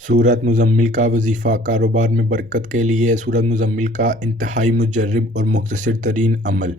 سورۃ مزمل کا وظیفہ کاروبار میں برکت کے لیے سورۃ مزمل کا انتہائی مجرب اور مختصر ترین عمل۔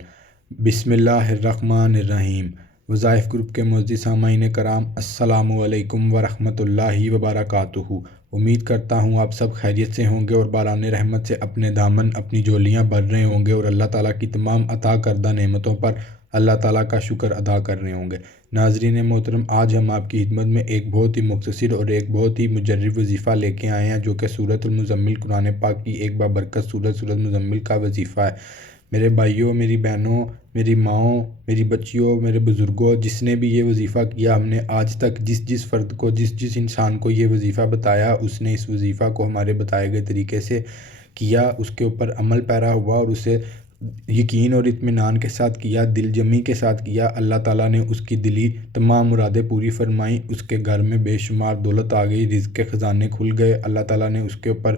بسم اللہ الرحمن الرحیم۔ وظائف گروپ کے معزز سامعین کرام، السلام علیکم ورحمۃ اللہ وبرکاتہ۔ امید کرتا ہوں آپ سب خیریت سے ہوں گے اور باران رحمت سے اپنے دامن اپنی جولیاں بھر رہے ہوں گے اور اللہ تعالیٰ کی تمام عطا کردہ نعمتوں پر اللہ تعالیٰ کا شکر ادا کر رہے ہوں گے۔ ناظرین محترم، آج ہم آپ کی خدمت میں ایک بہت ہی مختصر اور ایک بہت ہی مجرب وظیفہ لے کے آئے ہیں، جو کہ سورۃ المزمل قرآن پاک کی ایک بابرکت سورۃ مزمل کا وظیفہ ہے۔ میرے بھائیوں، میری بہنوں، میری ماؤں، میری بچیوں، میرے بزرگوں، جس نے بھی یہ وظیفہ کیا، ہم نے آج تک جس فرد کو، جس انسان کو یہ وظیفہ بتایا، اس نے اس وظیفہ کو ہمارے بتائے گئے طریقے سے کیا، اس کے اوپر عمل پیرا ہوا اور اسے یقین اور اطمینان کے ساتھ کیا، دل جمی کے ساتھ کیا، اللہ تعالیٰ نے اس کی دلی تمام مرادیں پوری فرمائیں، اس کے گھر میں بے شمار دولت آ گئی، رزق کے خزانے کھل گئے، اللہ تعالیٰ نے اس کے اوپر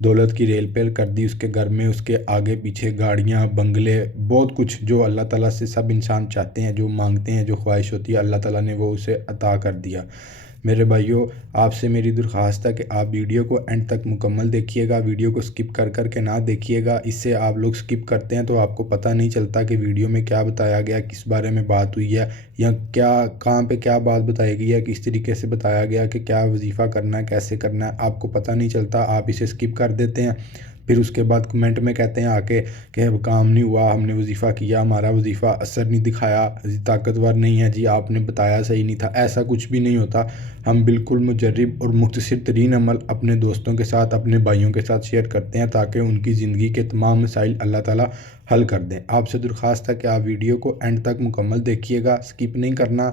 دولت کی ریل پیل کر دی، اس کے گھر میں، اس کے آگے پیچھے گاڑیاں، بنگلے، بہت کچھ جو اللہ تعالیٰ سے سب انسان چاہتے ہیں، جو مانگتے ہیں، جو خواہش ہوتی ہے، اللہ تعالیٰ نے وہ اسے عطا کر دیا۔ میرے بھائیوں، آپ سے میری درخواست ہے کہ آپ ویڈیو کو اینڈ تک مکمل دیکھیے گا، ویڈیو کو سکپ کر کے نہ دیکھیے گا۔ اس سے آپ لوگ سکپ کرتے ہیں تو آپ کو پتہ نہیں چلتا کہ ویڈیو میں کیا بتایا گیا، کس بارے میں بات ہوئی ہے، یا کہاں پہ کیا بات بتائی گئی ہے، کس طریقے سے بتایا گیا کہ کیا وظیفہ کرنا ہے، کیسے کرنا ہے، آپ کو پتہ نہیں چلتا، آپ اسے سکپ کر دیتے ہیں۔ پھر اس کے بعد کمنٹ میں کہتے ہیں آ کے کہ کام نہیں ہوا، ہم نے وظیفہ کیا، ہمارا وظیفہ اثر نہیں دکھایا، طاقتور نہیں ہے جی، آپ نے بتایا صحیح نہیں تھا۔ ایسا کچھ بھی نہیں ہوتا۔ ہم بالکل مجرب اور مختصر ترین عمل اپنے دوستوں کے ساتھ، اپنے بھائیوں کے ساتھ شیئر کرتے ہیں تاکہ ان کی زندگی کے تمام مسائل اللہ تعالیٰ حل کر دیں۔ آپ سے درخواست ہے کہ آپ ویڈیو کو اینڈ تک مکمل دیکھیے گا، سکپ نہیں کرنا۔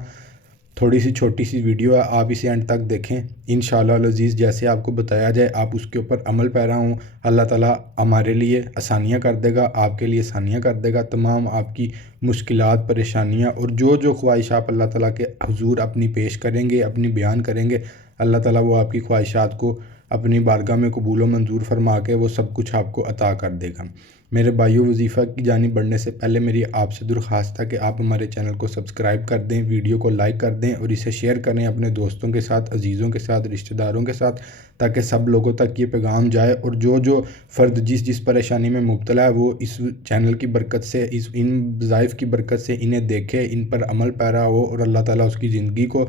تھوڑی سی چھوٹی سی ویڈیو ہے، آپ اسے اینڈ تک دیکھیں، انشاءاللہ العزیز جیسے آپ کو بتایا جائے آپ اس کے اوپر عمل پیرا ہوں، اللہ تعالیٰ ہمارے لیے آسانیاں کر دے گا، آپ کے لیے آسانیاں کر دے گا، تمام آپ کی مشکلات، پریشانیاں اور جو خواہش آپ اللہ تعالیٰ کے حضور اپنی پیش کریں گے، اپنی بیان کریں گے، اللہ تعالیٰ وہ آپ کی خواہشات کو اپنی بارگاہ میں قبول و منظور فرما کے وہ سب کچھ آپ کو عطا کر دے گا۔ میرے بھائیوں، وظیفہ کی جانب بڑھنے سے پہلے میری آپ سے درخواست ہے کہ آپ ہمارے چینل کو سبسکرائب کر دیں، ویڈیو کو لائک کر دیں اور اسے شیئر کریں اپنے دوستوں کے ساتھ، عزیزوں کے ساتھ، رشتہ داروں کے ساتھ، تاکہ سب لوگوں تک یہ پیغام جائے اور جو فرد جس پریشانی میں مبتلا ہے وہ اس چینل کی برکت سے، ان وظائف کی برکت سے انہیں دیکھے، ان پر عمل پیرا ہو اور اللہ تعالیٰ اس کی زندگی کو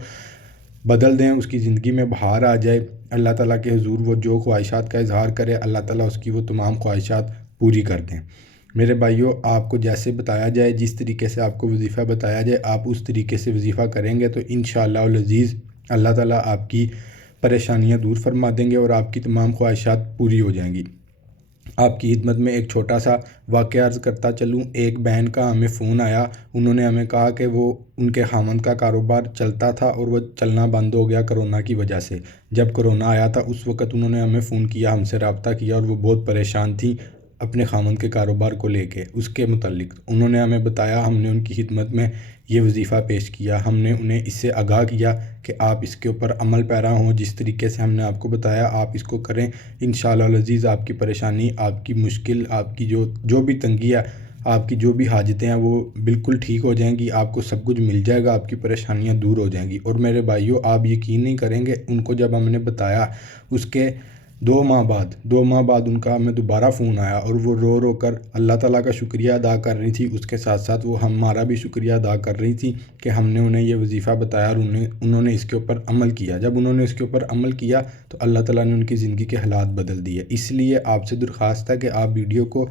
بدل دیں، اس کی زندگی میں بہار آ جائے، اللہ تعالیٰ کے حضور وہ جو خواہشات کا اظہار کرے، اللہ تعالیٰ اس کی وہ تمام خواہشات پوری کر دیں۔ میرے بھائیوں، آپ کو جیسے بتایا جائے، جس طریقے سے آپ کو وظیفہ بتایا جائے، آپ اس طریقے سے وظیفہ کریں گے تو انشاءاللہ العزیز اللہ تعالیٰ آپ کی پریشانیاں دور فرما دیں گے اور آپ کی تمام خواہشات پوری ہو جائیں گی۔ آپ کی خدمت میں ایک چھوٹا سا واقعہ عرض کرتا چلوں۔ ایک بہن کا ہمیں فون آیا، انہوں نے ہمیں کہا کہ وہ ان کے خاوند کا کاروبار چلتا تھا اور وہ چلنا بند ہو گیا کرونا کی وجہ سے۔ جب کرونا آیا تھا اس وقت انہوں نے ہمیں فون کیا، ہم سے رابطہ کیا اور وہ بہت پریشان تھیں اپنے خاوند کے کاروبار کو لے کے، اس کے متعلق انہوں نے ہمیں بتایا، ہم نے ان کی خدمت میں یہ وظیفہ پیش کیا، ہم نے انہیں اس سے آگاہ کیا کہ آپ اس کے اوپر عمل پیرا ہوں، جس طریقے سے ہم نے آپ کو بتایا آپ اس کو کریں، انشاءاللہ العزیز آپ کی پریشانی، آپ کی مشکل، آپ کی جو بھی تنگی ہے، آپ کی جو بھی حاجتیں ہیں وہ بالکل ٹھیک ہو جائیں گی، آپ کو سب کچھ مل جائے گا، آپ کی پریشانیاں دور ہو جائیں گی۔ اور میرے بھائیوں، آپ یقین نہیں کریں گے، ان کو جب ہم نے بتایا اس کے 2 ماہ بعد ان کا ہمیں دوبارہ فون آیا اور وہ رو کر اللہ تعالیٰ کا شکریہ ادا کر رہی تھی، اس کے ساتھ ساتھ وہ ہمارا بھی شکریہ ادا کر رہی تھی کہ ہم نے انہیں یہ وظیفہ بتایا اور انہوں نے اس کے اوپر عمل کیا۔ جب انہوں نے اس کے اوپر عمل کیا تو اللہ تعالیٰ نے ان کی زندگی کے حالات بدل دیے۔ اس لیے آپ سے درخواست ہے کہ آپ ویڈیو کو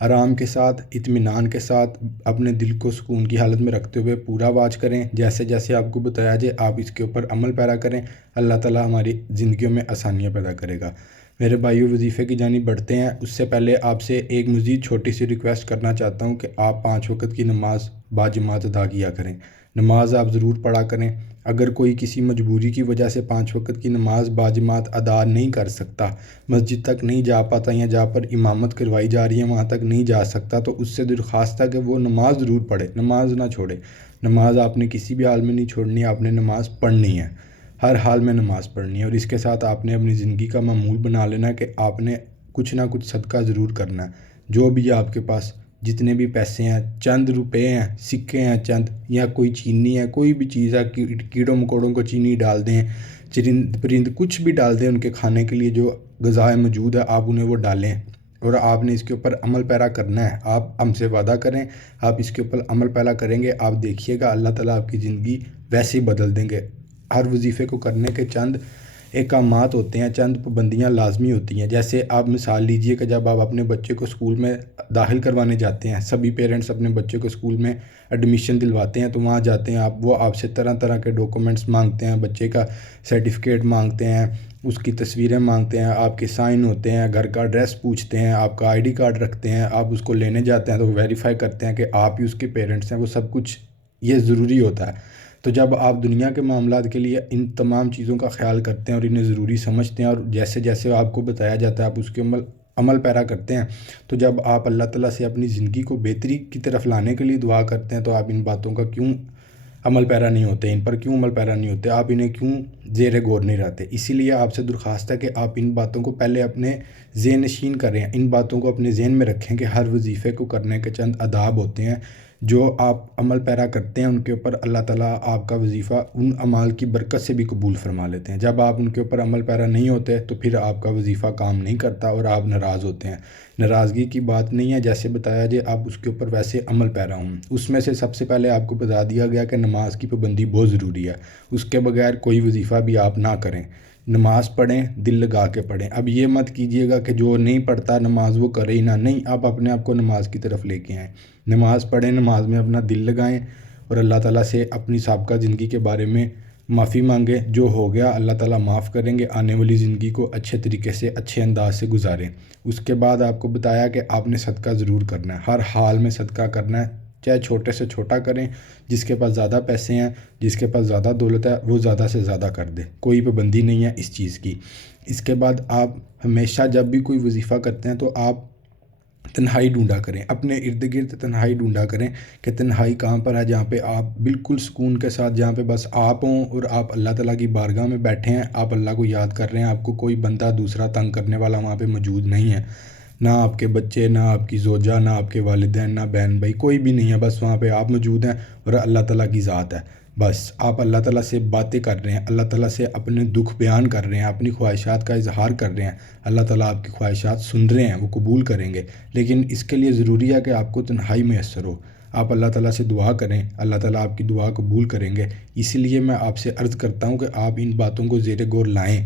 آرام کے ساتھ، اطمینان کے ساتھ، اپنے دل کو سکون کی حالت میں رکھتے ہوئے پورا واچ کریں، جیسے جیسے آپ کو بتایا جائے آپ اس کے اوپر عمل پیرا کریں، اللہ تعالیٰ ہماری زندگیوں میں آسانیاں پیدا کرے گا۔ میرے بھائیو، وظیفے کی جانب بڑھتے ہیں، اس سے پہلے آپ سے ایک مزید چھوٹی سی ریکویسٹ کرنا چاہتا ہوں کہ آپ 5 وقت کی نماز باجماعت ادا کیا کریں۔ نماز آپ ضرور پڑھا کریں۔ اگر کوئی کسی مجبوری کی وجہ سے 5 وقت کی نماز باجماعت ادا نہیں کر سکتا، مسجد تک نہیں جا پاتا یا جہاں پر امامت کروائی جا رہی ہے وہاں تک نہیں جا سکتا، تو اس سے درخواست ہے کہ وہ نماز ضرور پڑھے، نماز نہ چھوڑے۔ نماز آپ نے کسی بھی حال میں نہیں چھوڑنی، آپ نے نماز پڑھنی ہے، ہر حال میں نماز پڑھنی ہے، اور اس کے ساتھ آپ نے اپنی زندگی کا معمول بنا لینا ہے کہ آپ نے کچھ نہ کچھ صدقہ ضرور کرنا ہے۔ جو بھی آپ کے پاس جتنے بھی پیسے ہیں، چند روپے ہیں، سکے ہیں چند، یا کوئی چینی ہے، کوئی بھی چیز ہے، کیڑوں مکوڑوں کو چینی ڈال دیں، چرند پرند کچھ بھی ڈال دیں ان کے کھانے کے لیے، جو غذائیں موجود ہے آپ انہیں وہ ڈالیں، اور آپ نے اس کے اوپر عمل پیرا کرنا ہے۔ آپ ہم سے وعدہ کریں، آپ اس کے اوپر عمل پیرا کریں گے، آپ دیکھیے گا اللہ تعالیٰ آپ کی زندگی ویسے ہی بدل دیں گے۔ ہر وظیفے کو کرنے کے چند احکامات ہوتے ہیں، چند پابندیاں لازمی ہوتی ہیں۔ جیسے آپ مثال لیجئے کہ جب آپ اپنے بچے کو اسکول میں داخل کروانے جاتے ہیں، سبھی پیرنٹس اپنے بچے کو اسکول میں ایڈمیشن دلواتے ہیں، تو وہاں جاتے ہیں وہ آپ سے طرح طرح کے ڈاکومنٹس مانگتے ہیں، بچے کا سرٹیفکیٹ مانگتے ہیں، اس کی تصویریں مانگتے ہیں، آپ کے سائن ہوتے ہیں، گھر کا ایڈریس پوچھتے ہیں، آپ کا آئی ڈی کارڈ رکھتے ہیں، آپ اس کو لینے جاتے ہیں تو ویریفائی کرتے ہیں کہ آپ ہی اس کے پیرنٹس ہیں، وہ سب کچھ یہ ضروری ہوتا ہے۔ تو جب آپ دنیا کے معاملات کے لیے ان تمام چیزوں کا خیال کرتے ہیں اور انہیں ضروری سمجھتے ہیں، اور جیسے جیسے آپ کو بتایا جاتا ہے آپ اس کے عمل پیرا کرتے ہیں، تو جب آپ اللہ تعالیٰ سے اپنی زندگی کو بہتری کی طرف لانے کے لیے دعا کرتے ہیں، تو آپ ان باتوں کا کیوں عمل پیرا نہیں ہوتے، ان پر کیوں عمل پیرا نہیں ہوتے، آپ انہیں کیوں زیر غور نہیں رہتے؟ اسی لیے آپ سے درخواست ہے کہ آپ ان باتوں کو پہلے اپنے ذہن نشین کریں، ان باتوں کو اپنے ذہن میں رکھیں کہ ہر وظیفے کو کرنے کے چند آداب ہوتے ہیں، جو آپ عمل پیرا کرتے ہیں ان کے اوپر اللہ تعالیٰ آپ کا وظیفہ ان اعمال کی برکت سے بھی قبول فرما لیتے ہیں۔ جب آپ ان کے اوپر عمل پیرا نہیں ہوتے تو پھر آپ کا وظیفہ کام نہیں کرتا اور آپ ناراض ہوتے ہیں۔ ناراضگی کی بات نہیں ہے، جیسے بتایا جائے آپ اس کے اوپر ویسے عمل پیرا ہوں۔ اس میں سے سب سے پہلے آپ کو بتا دیا گیا کہ نماز کی پابندی بہت ضروری ہے، اس کے بغیر کوئی وظیفہ بھی آپ نہ کریں۔ نماز پڑھیں، دل لگا کے پڑھیں۔ اب یہ مت کیجئے گا کہ جو نہیں پڑھتا نماز وہ کرے ہی نہ، نہیں، آپ اپنے آپ کو نماز کی طرف لے کے آئیں، نماز پڑھیں، نماز میں اپنا دل لگائیں اور اللہ تعالیٰ سے اپنی سابقہ زندگی کے بارے میں معافی مانگیں۔ جو ہو گیا اللہ تعالیٰ معاف کریں گے، آنے والی زندگی کو اچھے طریقے سے اچھے انداز سے گزاریں۔ اس کے بعد آپ کو بتایا کہ آپ نے صدقہ ضرور کرنا ہے، ہر حال میں صدقہ کرنا ہے، چاہے چھوٹے سے چھوٹا کریں، جس کے پاس زیادہ پیسے ہیں، جس کے پاس زیادہ دولت ہے وہ زیادہ سے زیادہ کر دے، کوئی پابندی نہیں ہے اس چیز کی۔ اس کے بعد آپ ہمیشہ جب بھی کوئی وظیفہ کرتے ہیں تو آپ تنہائی ڈھونڈا کریں، اپنے ارد گرد تنہائی ڈھونڈا کریں کہ تنہائی کہاں پر ہے، جہاں پہ آپ بالکل سکون کے ساتھ، جہاں پہ بس آپ ہوں اور آپ اللہ تعالیٰ کی بارگاہ میں بیٹھے ہیں، آپ اللہ کو یاد کر رہے ہیں، آپ کو کوئی بندہ دوسرا تنگ کرنے والا وہاں پہ موجود نہیں ہے، نہ آپ کے بچے، نہ آپ کی زوجہ، نہ آپ کے والدین، نہ بہن بھائی، کوئی بھی نہیں ہے، بس وہاں پہ آپ موجود ہیں اور اللہ تعالیٰ کی ذات ہے۔ بس آپ اللہ تعالیٰ سے باتیں کر رہے ہیں، اللہ تعالیٰ سے اپنے دکھ بیان کر رہے ہیں، اپنی خواہشات کا اظہار کر رہے ہیں، اللہ تعالیٰ آپ کی خواہشات سن رہے ہیں، وہ قبول کریں گے، لیکن اس کے لیے ضروری ہے کہ آپ کو تنہائی میسر ہو، آپ اللہ تعالیٰ سے دعا کریں، اللہ تعالیٰ آپ کی دعا قبول کریں گے۔ اسی لیے میں آپ سے عرض کرتا ہوں کہ آپ ان باتوں کو زیر غور لائیں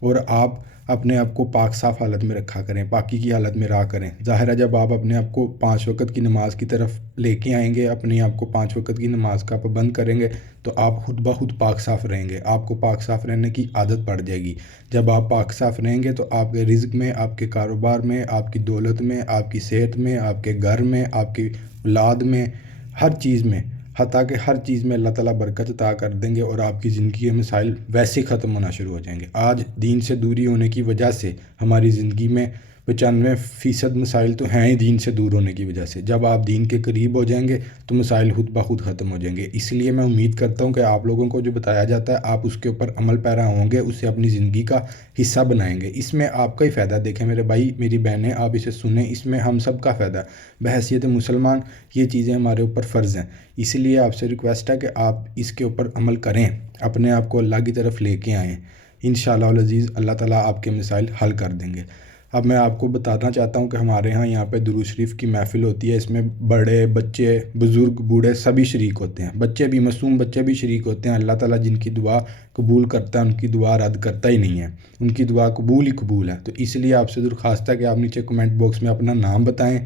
اور آپ اپنے آپ کو پاک صاف حالت میں رکھا کریں، پاکی کی حالت میں رہا کریں۔ ظاہر ہے جب آپ اپنے آپ کو 5 وقت کی نماز کی طرف لے کے آئیں گے، اپنے آپ کو 5 وقت کی نماز کا پابند کریں گے، تو آپ خود بخود پاک صاف رہیں گے، آپ کو پاک صاف رہنے کی عادت پڑ جائے گی۔ جب آپ پاک صاف رہیں گے تو آپ کے رزق میں، آپ کے کاروبار میں، آپ کی دولت میں، آپ کی صحت میں، آپ کے گھر میں، آپ کی اولاد میں، ہر چیز میں، حتیٰ کہ ہر چیز میں اللہ تعالیٰ برکت عطا کر دیں گے اور آپ کی زندگی کے مسائل ویسے ختم ہونا شروع ہو جائیں گے۔ آج دین سے دوری ہونے کی وجہ سے ہماری زندگی میں 95% مسائل تو ہیں ہی دین سے دور ہونے کی وجہ سے۔ جب آپ دین کے قریب ہو جائیں گے تو مسائل خود بخود ختم ہو جائیں گے۔ اس لیے میں امید کرتا ہوں کہ آپ لوگوں کو جو بتایا جاتا ہے آپ اس کے اوپر عمل پیرا ہوں گے، اسے اپنی زندگی کا حصہ بنائیں گے۔ اس میں آپ کا ہی فائدہ، دیکھیں میرے بھائی میری بہنیں، آپ اسے سنیں، اس میں ہم سب کا فائدہ ہے۔ بحیثیت مسلمان یہ چیزیں ہمارے اوپر فرض ہیں، اسی لیے آپ سے ریکویسٹ ہے کہ آپ اس کے اوپر عمل کریں، اپنے آپ کو اللہ کی طرف لے کے آئیں۔ انشاءاللہ العزیز اللہ تعالیٰ آپ کے مسائل حل کر دیں گے۔ اب میں آپ کو بتانا چاہتا ہوں کہ ہمارے ہاں یہاں پہ درود شریف کی محفل ہوتی ہے، اس میں بڑے بچے، بزرگ، بوڑھے سبھی شریک ہوتے ہیں، بچے بھی، معصوم بچے بھی شریک ہوتے ہیں۔ اللہ تعالیٰ جن کی دعا قبول کرتا ہے ان کی دعا رد کرتا ہی نہیں ہے، ان کی دعا قبول ہی قبول ہے۔ تو اس لیے آپ سے درخواست ہے کہ آپ نیچے کمنٹ باکس میں اپنا نام بتائیں،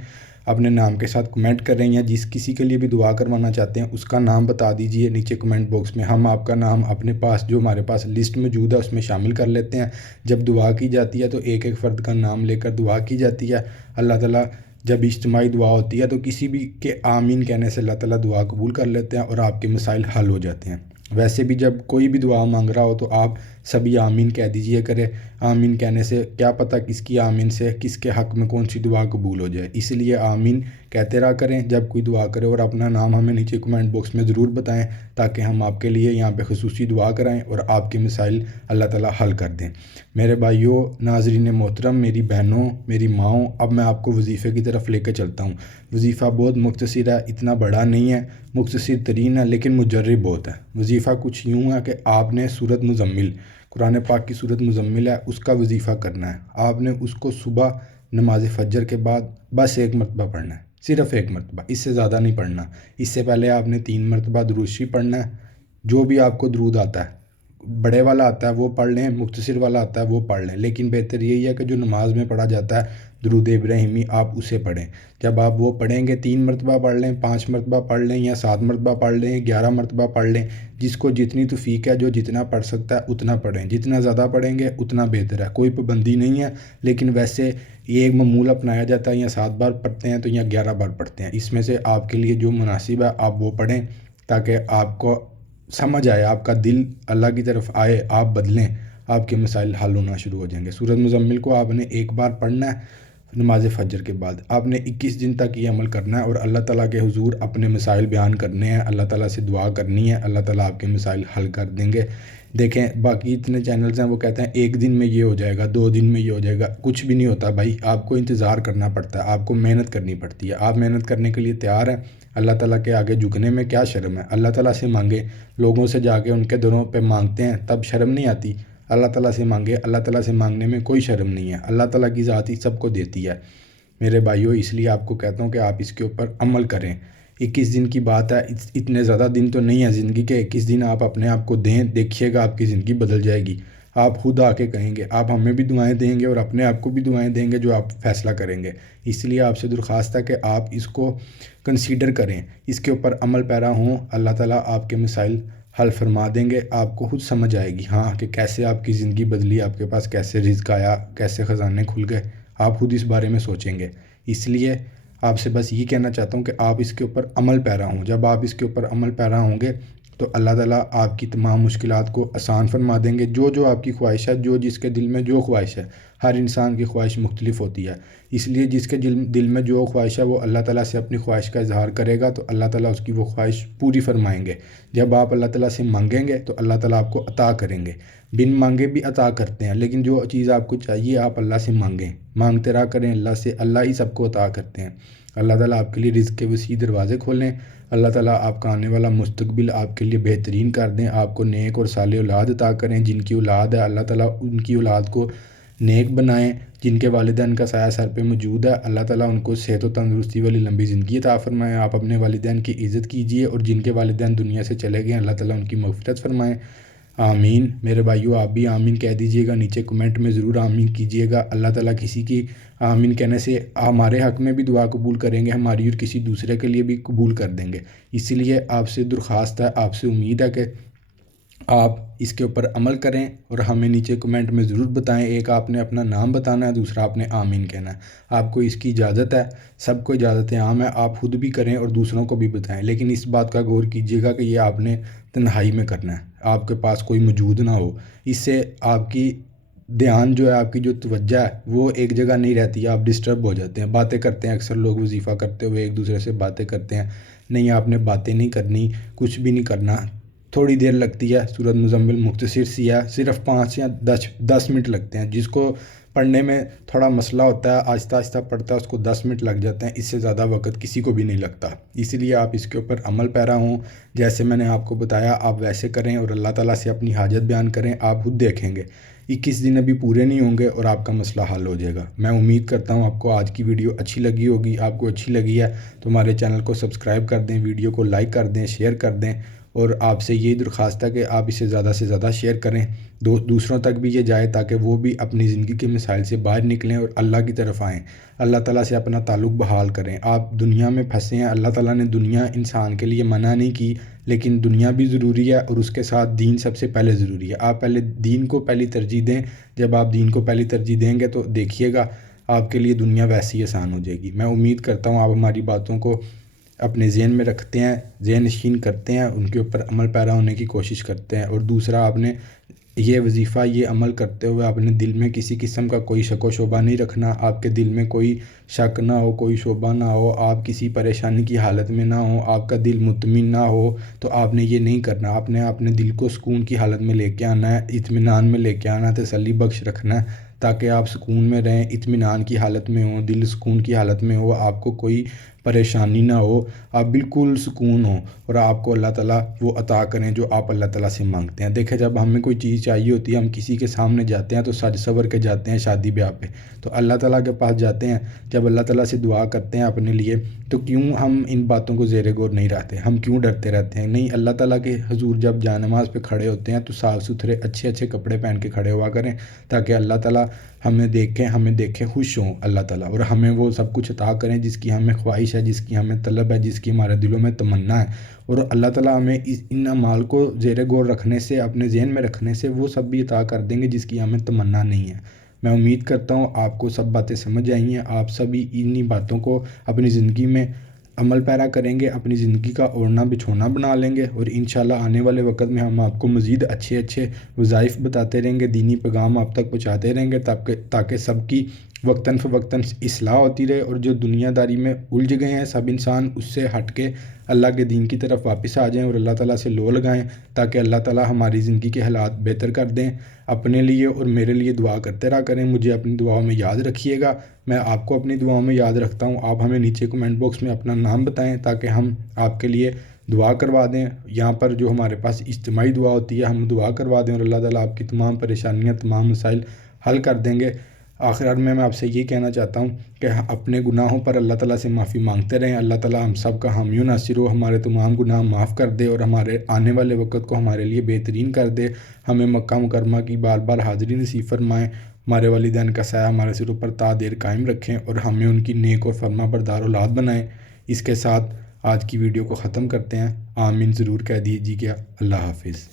اپنے نام کے ساتھ کمنٹ کریں، یا جس کسی کے لیے بھی دعا کروانا چاہتے ہیں اس کا نام بتا دیجئے نیچے کمنٹ باکس میں، ہم آپ کا نام اپنے پاس جو ہمارے پاس لسٹ موجود ہے اس میں شامل کر لیتے ہیں۔ جب دعا کی جاتی ہے تو ایک ایک فرد کا نام لے کر دعا کی جاتی ہے۔ اللہ تعالیٰ جب اجتماعی دعا ہوتی ہے تو کسی بھی کے آمین کہنے سے اللہ تعالیٰ دعا قبول کر لیتے ہیں اور آپ کے مسائل حل ہو جاتے ہیں۔ ویسے بھی جب کوئی بھی دعا مانگ رہا ہو تو آپ سبھی آمین کہہ دیجئے کرے، آمین کہنے سے کیا پتہ کس کی آمین سے کس کے حق میں کون سی دعا قبول ہو جائے، اس لیے آمین کہتے رہا کریں جب کوئی دعا کرے، اور اپنا نام ہمیں نیچے کمنٹ باکس میں ضرور بتائیں تاکہ ہم آپ کے لیے یہاں پہ خصوصی دعا کرائیں اور آپ کے مسائل اللہ تعالیٰ حل کر دیں۔ میرے بھائیوں، ناظرین محترم، میری بہنوں، میری ماؤں، اب میں آپ کو وظیفے کی طرف لے کے چلتا ہوں۔ وظیفہ بہت مختصر ہے، اتنا بڑا نہیں ہے، مختصر ترین ہے، لیکن مجرب بہت ہے۔ وظیفہ کچھ یوں ہے کہ آپ نے سورۃ مزمل قرآن پاک کی سورت مزمل ہے، اس کا وظیفہ کرنا ہے۔ آپ نے اس کو صبح نماز فجر کے بعد بس ایک مرتبہ پڑھنا ہے، صرف ایک مرتبہ، اس سے زیادہ نہیں پڑھنا۔ اس سے پہلے آپ نے 3 مرتبہ درود شریف پڑھنا ہے، جو بھی آپ کو درود آتا ہے، بڑے والا آتا ہے وہ پڑھ لیں، مختصر والا آتا ہے وہ پڑھ لیں، لیکن بہتر یہی ہے کہ جو نماز میں پڑھا جاتا ہے درود ابراہیمی، آپ اسے پڑھیں۔ جب آپ وہ پڑھیں گے 3 مرتبہ پڑھ لیں، 5 مرتبہ پڑھ لیں، یا 7 مرتبہ پڑھ لیں، 11 مرتبہ پڑھ لیں، جس کو جتنی توفیق ہے، جو جتنا پڑھ سکتا ہے اتنا پڑھیں۔ جتنا زیادہ پڑھیں گے اتنا بہتر ہے، کوئی پابندی نہیں ہے، لیکن ویسے یہ ایک معمول اپنایا جاتا ہے، یا 7 بار پڑھتے ہیں تو یا 11 بار پڑھتے ہیں، اس میں سے آپ کے لیے جو مناسب ہے آپ وہ پڑھیں، تاکہ آپ کو سمجھ آئے، آپ کا دل اللہ کی طرف آئے، آپ بدلیں، آپ کے مسائل حل ہونا شروع ہو جائیں گے۔ سورۃ مزمل کو آپ نے ایک بار پڑھنا ہے نماز فجر کے بعد، آپ نے 21 دن تک یہ عمل کرنا ہے، اور اللہ تعالیٰ کے حضور اپنے مسائل بیان کرنے ہیں، اللہ تعالیٰ سے دعا کرنی ہے، اللہ تعالیٰ آپ کے مسائل حل کر دیں گے۔ دیکھیں باقی اتنے چینلز ہیں وہ کہتے ہیں 1 دن میں یہ ہو جائے گا، 2 دن میں یہ ہو جائے گا، کچھ بھی نہیں ہوتا بھائی، آپ کو انتظار کرنا پڑتا ہے، آپ کو محنت کرنی پڑتی ہے۔ آپ محنت کرنے کے لیے تیار ہیں، اللہ تعالیٰ کے آگے جھکنے میں کیا شرم ہے؟ اللہ تعالیٰ سے مانگیں، لوگوں سے جا کے ان کے دروں پہ مانگتے ہیں تب شرم نہیں آتی؟ اللہ تعالیٰ سے مانگے، اللہ تعالیٰ سے مانگنے میں کوئی شرم نہیں ہے، اللہ تعالیٰ کی ذات ہی سب کو دیتی ہے میرے بھائیوں۔ اس لیے آپ کو کہتا ہوں کہ آپ اس کے اوپر عمل کریں۔ 21 دن کی بات ہے، اتنے زیادہ دن تو نہیں ہے زندگی کے، 21 دن آپ اپنے آپ کو دیں، دیکھیے گا آپ کی زندگی بدل جائے گی۔ آپ خود آ کے کہیں گے، آپ ہمیں بھی دعائیں دیں گے اور اپنے آپ کو بھی دعائیں دیں گے جو آپ فیصلہ کریں گے۔ اس لیے آپ سے درخواست ہے کہ آپ اس کو کنسیڈر کریں، اس کے اوپر عمل پیرا ہوں، اللہ تعالیٰ آپ کے مسائل حل فرما دیں گے، آپ کو خود سمجھ آئے گی ہاں کہ کیسے آپ کی زندگی بدلی، آپ کے پاس کیسے رزق آیا، کیسے خزانے کھل گئے، آپ خود اس بارے میں سوچیں گے۔ اس لیے آپ سے بس یہ کہنا چاہتا ہوں کہ آپ اس کے اوپر عمل پیرا ہوں۔ جب آپ اس کے اوپر عمل پیرا ہوں گے تو اللہ تعالیٰ آپ کی تمام مشکلات کو آسان فرما دیں گے۔ جو آپ کی خواہش ہے، جس کے دل میں جو خواہش ہے، ہر انسان کی خواہش مختلف ہوتی ہے، اس لیے جس کے دل میں جو خواہش ہے وہ اللہ تعالیٰ سے اپنی خواہش کا اظہار کرے گا تو اللہ تعالیٰ اس کی وہ خواہش پوری فرمائیں گے۔ جب آپ اللہ تعالیٰ سے مانگیں گے تو اللہ تعالیٰ آپ کو عطا کریں گے، بن مانگے بھی عطا کرتے ہیں، لیکن جو چیز آپ کو چاہیے آپ اللہ سے مانگیں، مانگتے رہا کریں اللہ سے، اللہ ہی سب کو عطا کرتے ہیں۔ اللہ تعالیٰ آپ کے لیے رزق کے وسیع دروازے کھولیں، اللہ تعالیٰ آپ کا آنے والا مستقبل آپ کے لیے بہترین کر دیں، آپ کو نیک اور صالح اولاد عطا کریں، جن کی اولاد ہے اللہ تعالیٰ ان کی اولاد کو نیک بنائیں، جن کے والدین کا سایہ سر پہ موجود ہے اللہ تعالیٰ ان کو صحت و تندرستی والی لمبی زندگی عطا فرمائیں۔ آپ اپنے والدین کی عزت کیجیے، اور جن کے والدین دنیا سے چلے گئے اللہ تعالیٰ ان کی مغفرت فرمائیں۔ آمین۔ میرے بھائیو آپ بھی آمین کہہ دیجیے گا، نیچے کمنٹ میں ضرور آمین کیجیے گا۔ اللہ تعالیٰ کسی کی آمین کہنے سے ہمارے حق میں بھی دعا قبول کریں گے، ہماری اور کسی دوسرے کے لیے بھی قبول کر دیں گے۔ اسی لیے آپ سے درخواست ہے، آپ سے امید ہے کہ آپ اس کے اوپر عمل کریں اور ہمیں نیچے کمنٹ میں ضرور بتائیں۔ ایک آپ نے اپنا نام بتانا ہے، دوسرا آپ نے آمین کہنا ہے۔ آپ کو اس کی اجازت ہے، سب کو اجازت عام ہے، آپ خود بھی کریں اور دوسروں کو بھی بتائیں، لیکن اس بات کا غور کیجیے گا کہ یہ آپ نے تنہائی میں کرنا ہے، آپ کے پاس کوئی موجود نہ ہو۔ اس سے آپ کی دھیان جو ہے، آپ کی جو توجہ ہے وہ ایک جگہ نہیں رہتی، آپ ڈسٹرب ہو جاتے ہیں، باتیں کرتے ہیں، اکثر لوگ وظیفہ کرتے ہوئے ایک دوسرے سے باتیں کرتے ہیں، نہیں آپ نے باتیں نہیں کرنی، کچھ بھی نہیں کرنا۔ تھوڑی دیر لگتی ہے، سورۃ مزمل مختصر سی ہے، صرف 5 یا 10 منٹ لگتے ہیں، جس کو پڑھنے میں تھوڑا مسئلہ ہوتا ہے، آہستہ آہستہ پڑھتا ہے اس کو 10 منٹ لگ جاتے ہیں، اس سے زیادہ وقت کسی کو بھی نہیں لگتا۔ اسی لیے آپ اس کے اوپر عمل پیرا ہوں، جیسے میں نے آپ کو بتایا آپ ویسے کریں اور اللہ تعالیٰ سے اپنی حاجت بیان کریں، آپ خود دیکھیں گے 21 دن ابھی پورے نہیں ہوں گے اور آپ کا مسئلہ حل ہو جائے گا۔ میں امید کرتا ہوں آپ کو آج کی ویڈیو اچھی لگی ہوگی، آپ کو اچھی لگی ہے تو ہمارے چینل کو سبسکرائب کر دیں، ویڈیو کو لائک کر دیں، شیئر کر دیں، اور آپ سے یہ درخواست ہے کہ آپ اسے زیادہ سے زیادہ شیئر کریں، دوسروں تک بھی یہ جائے تاکہ وہ بھی اپنی زندگی کے مسائل سے باہر نکلیں اور اللہ کی طرف آئیں، اللہ تعالیٰ سے اپنا تعلق بحال کریں۔ آپ دنیا میں پھنسے ہیں، اللہ تعالیٰ نے دنیا انسان کے لیے منع نہیں کی، لیکن دنیا بھی ضروری ہے اور اس کے ساتھ دین سب سے پہلے ضروری ہے۔ آپ پہلے دین کو پہلی ترجیح دیں، جب آپ دین کو پہلی ترجیح دیں گے تو دیکھیے گا آپ کے لیے دنیا ویسے ہی آسان ہو جائے گی۔ میں امید کرتا ہوں آپ ہماری باتوں کو اپنے ذہن میں رکھتے ہیں، ذہن نشین کرتے ہیں، ان کے اوپر عمل پیرا ہونے کی کوشش کرتے ہیں، اور دوسرا آپ نے یہ وظیفہ، یہ عمل کرتے ہوئے اپنے دل میں کسی قسم کا کوئی شک و شبہ نہیں رکھنا، آپ کے دل میں کوئی شک نہ ہو، کوئی شبہ نہ ہو، آپ کسی پریشانی کی حالت میں نہ ہو، آپ کا دل مطمئن نہ ہو تو آپ نے یہ نہیں کرنا۔ آپ نے اپنے دل کو سکون کی حالت میں لے کے آنا ہے، اطمینان میں لے کے آنا ہے، تسلی بخش رکھنا ہے تاکہ آپ سکون میں رہیں، اطمینان کی حالت میں ہوں، دل سکون کی حالت میں ہو، آپ کو کوئی پریشانی نہ ہو، آپ بالکل سکون ہوں اور آپ کو اللہ تعالیٰ وہ عطا کریں جو آپ اللہ تعالیٰ سے مانگتے ہیں۔ دیکھیں جب ہمیں کوئی کوئی چیز چاہیے ہوتی ہے ہم کسی کے سامنے جاتے ہیں تو سج سنور کے جاتے ہیں شادی بیاہ پہ، تو اللہ تعالیٰ کے پاس جاتے ہیں جب اللہ تعالیٰ سے دعا کرتے ہیں اپنے لیے، تو کیوں ہم ان باتوں کو زیر غور نہیں رہتے، ہم کیوں ڈرتے رہتے ہیں؟ نہیں، اللہ تعالیٰ کے حضور جب جائے نماز پہ کھڑے ہوتے ہیں تو صاف ستھرے اچھے اچھے کپڑے پہن کے کھڑے ہوا کریں، تاکہ اللہ تعالیٰ ہمیں دیکھیں خوش ہوں اللہ تعالیٰ، اور ہمیں وہ سب کچھ عطا کریں جس کی ہمیں خواہش ہے، جس کی ہمیں طلب ہے، جس کی ہمارے دلوں میں تمنا ہے، اور اللہ تعالیٰ ہمیں ان اعمال کو زیر غور رکھنے سے، اپنے ذہن میں رکھنے سے وہ سب بھی عطا کر دیں گے جس کی ہمیں تمنا نہیں ہے۔ میں امید کرتا ہوں آپ کو سب باتیں سمجھ آئی ہیں، آپ سبھی انہی باتوں کو اپنی زندگی میں عمل پیرا کریں گے، اپنی زندگی کا اوڑھنا بچھونا بنا لیں گے، اور انشاءاللہ آنے والے وقت میں ہم آپ کو مزید اچھے اچھے وظائف بتاتے رہیں گے، دینی پیغام آپ تک پہنچاتے رہیں گے، تاکہ سب کی وقتاً فوقتاً اصلاح ہوتی رہے، اور جو دنیا داری میں الجھ گئے ہیں سب انسان اس سے ہٹ کے اللہ کے دین کی طرف واپس آ جائیں اور اللہ تعالیٰ سے لو لگائیں، تاکہ اللہ تعالیٰ ہماری زندگی کے حالات بہتر کر دیں۔ اپنے لیے اور میرے لیے دعا کرتے رہا کریں، مجھے اپنی دعاؤں میں یاد رکھیے گا، میں آپ کو اپنی دعاؤں میں یاد رکھتا ہوں۔ آپ ہمیں نیچے کمنٹ باکس میں اپنا نام بتائیں تاکہ ہم آپ کے لیے دعا کروا دیں، یہاں پر جو ہمارے پاس اجتماعی دعا ہوتی ہے ہم دعا کروا دیں، اور اللہ تعالیٰ آپ کی تمام پریشانیاں، تمام مسائل حل کر دیں گے۔ آخر میں آپ سے یہ کہنا چاہتا ہوں کہ اپنے گناہوں پر اللہ تعالیٰ سے معافی مانگتے رہیں، اللہ تعالیٰ ہم سب کا حامی و ناصر ہو، ہمارے تمام گناہ معاف کر دے، اور ہمارے آنے والے وقت کو ہمارے لیے بہترین کر دے، ہمیں مکہ مکرمہ کی بار بار حاضری نصیب فرمائیں، ہمارے والدین کا سایہ ہمارے سروں پر تا دیر قائم رکھیں، اور ہمیں ان کی نیک اور فرما بردار اولاد بنائیں۔ اس کے ساتھ آج کی ویڈیو کو ختم کرتے ہیں، آمین ضرور کہہ دیجیے گا۔ اللہ حافظ۔